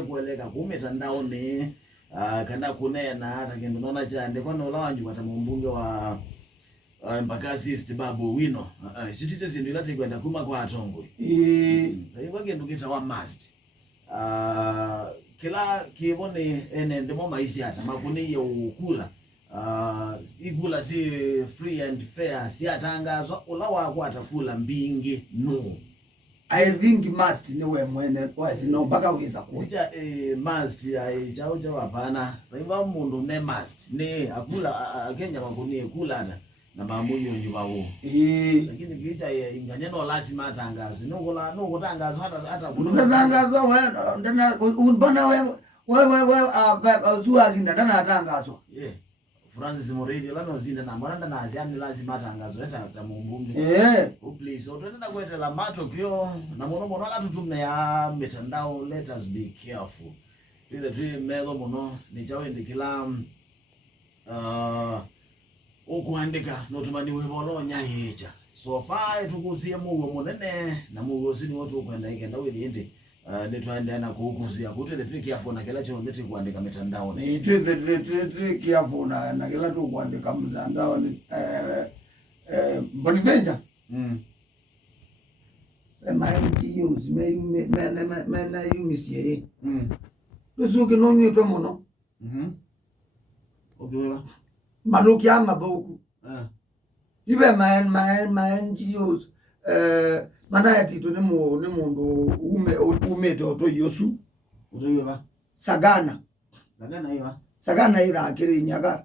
kueleka kumitandao ni kana kunena hata kendo naona chande kwano lawanju mata mbunge wa mpakasi Bbu Owino sitize zindu lati kwenda kuma kwa atongwe iwa kendo kita wa must kila kibone enenthi mo maisi hata makuni ya ukula ikula si free and fair si atangazwa ulawa kwa atakula mbingi no. I think must niwe mwene wasi no mpaka weza kuja must ai chao chao hapana baimba mundu ne must ne akula Kenya makuni kula na mamunyo nyubawo lakini kicha inganeno lazima atangazo no kutangazo hata kutangazo wewe ndana unbana wewe zuazi ndana atangazo Francis Moredi lana uzinda na mwana na Athiani lazima atangazo hata mumbunge please utenda kwetela matokeo na mono ala tutume ya mitandao. Let us be careful with the dream mego mono ni chawe ndikila okuandika notumani webolo nyayecha so far tukuzie muwe munene na muwe sini watu kwenda ikenda wili indi netwaenda na kuhukusia kuti the trick yafona kila chonde ndeti kuandika mitandao ni trick yafona na kila tu kuandika mitandao ni Bonivenja MIT use me yumisie tusuke no nyetwa mono ogewa maruki ama voku ibe man use mana ya tito ni mundu umete oto yosu urewa sagana ira akiri nyaga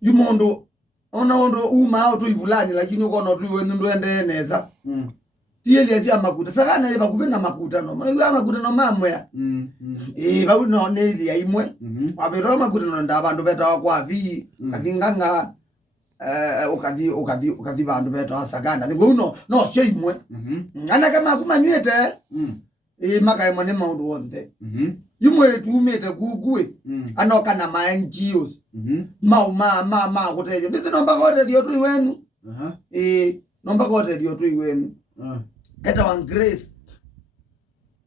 yumondo ona ondo oto ivulani lakini ukono tu wenu ndwende neza tieli ya makuta sagana iba kubena makuta no mana makuta no mamwe ba uno nezi ya imwe wabero makuta no ndabandu beta kwa vi kavinganga ukadi bandu beta sagana ngo no sio imwe ana kama kumanywete maka imwe ne maundu wonde yumwe tumete gugwe anoka na ma NGOs ma kuteje ndizo nomba kote dio tu wenu nomba kote dio tu wenu eta one grace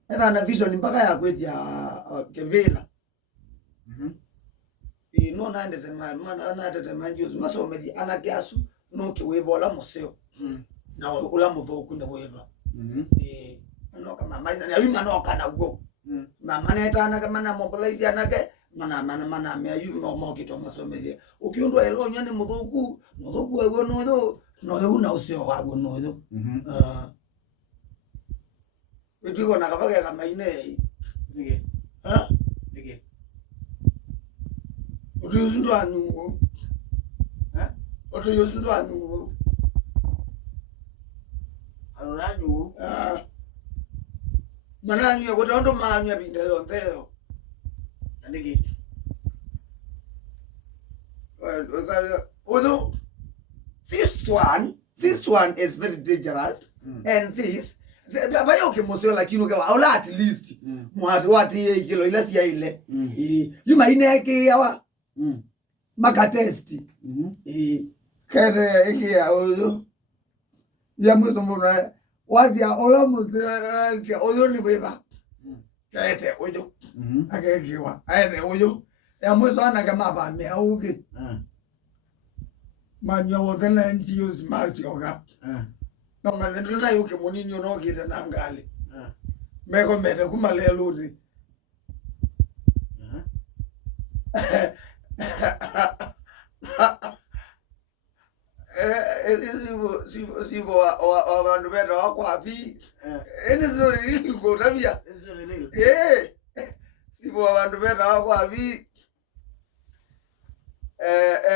eta na vision mpaka ya kwetia kevela no nande tema NGOs masomeji anakiasu no kiwebola museo na ula muthoku ne weba no kama maina ya wima no kana ugo mama neta ana kama na mobilize anake mana me ayu mo kito masomeji ukiundwa elo nyane muthoku wewe no una usio wago no wetu kona kabaga kama ine nige nige utuyusundu anu utuyusundu anu ananyu mananyu yakotondo manyu abinda yonteo nige although this one is very dangerous and this bayoke moseo lakini ukawa ola at least mwati kilo ile si ile yuma ineke yawa maka test kere iki oyo ya mwezo mbona wazi ya ola moseo oyo ni beba kete oyo akekiwa aende oyo ya mwezo ana kama ba me auge manyo wodena NGOs masioga no manendo na yuke munini no gita nangali meko mete kumalelo ni sibo abantu beta wakwapi enizori lingo tabia sibo abantu beta wakwapi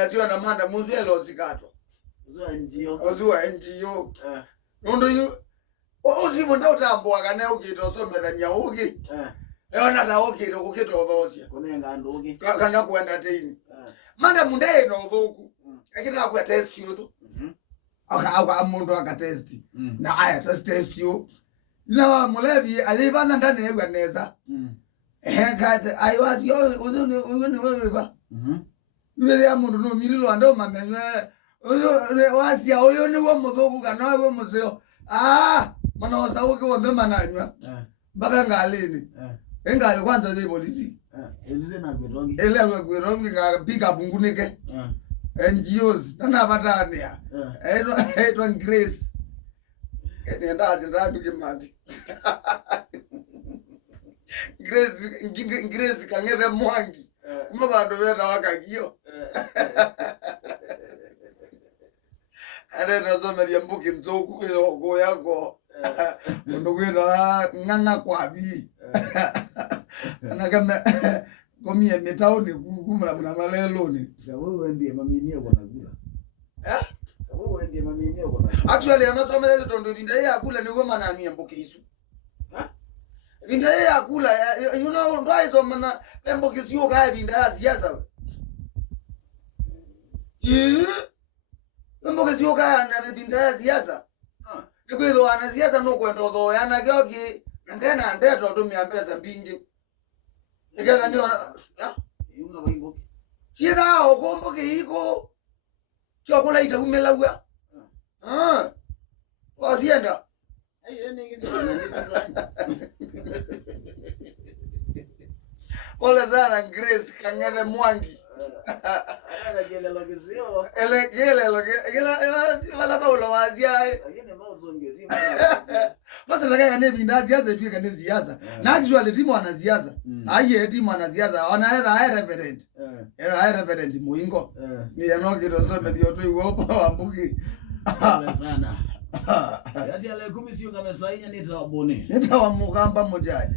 sio na manda muzwelo zikato ozwa NGO nondo yu ozimu ndo tambwa kana ukito somera nyauki yona ta ukito ukito thosia kunenga nduki kana ku entertain manda munde no thoku akita ku test you to aka mundu aka test na aya test you na mulebi alibana ndane yewa neza kati aiwasi yo uzuni wewe ba yule ya mundu no mililo ndo mamenywe oyo wasia oyo ni wo muthoku kana wo museo mana wasauke wothe mananywa mpaka ngalini Engali kwanza ze polisi. Elize na kwirongi. Ele kwirongi ka pick up ngunike. NGOs nana batani ya. Etwa Grace. Ndazi ndandu kimandi. Grace kangere mwangi. Kuma bantu beta wakagiyo. Ana someria mbuki nzoku go yako. Ndokwenda nganga kwabi. Ana kama komie metaoni kumla mna malelo ni. Wewe ndiye maminio kwa nakula. Wewe ndiye maminio kwa nakula. Actually amasomele tondo vinda yeye akula ni wema na mia mbuki hizo. Vinda yeye akula you know ndo hizo mana mbuki sio kaya vinda ya siasa. Mbuki sio kaya na vinda ya siasa. Nikuido ana siasa no kwendo tho yana kyoki ngena ndeto tumia pesa mbingi. Ikaga ni ona Yunga baimbo. Chida okombo ke iko. Chokola ita umelawa. Wasienda. Pole sana Grace kangene mwangi. Ana gele lokizio. Ele wala baula wazia. Yene mauzo ngeti. Basi nataka ne binda siasa tu kane siasa. Na actually timu ana siasa. Aye timu ana siasa. Ona high reverend. High reverend muingo. Ni yanokiro so medio tu iwo ambuki. Pole sana. Yati ale 10 sio kama sainya nitawabone. Nitawamugamba mojaje.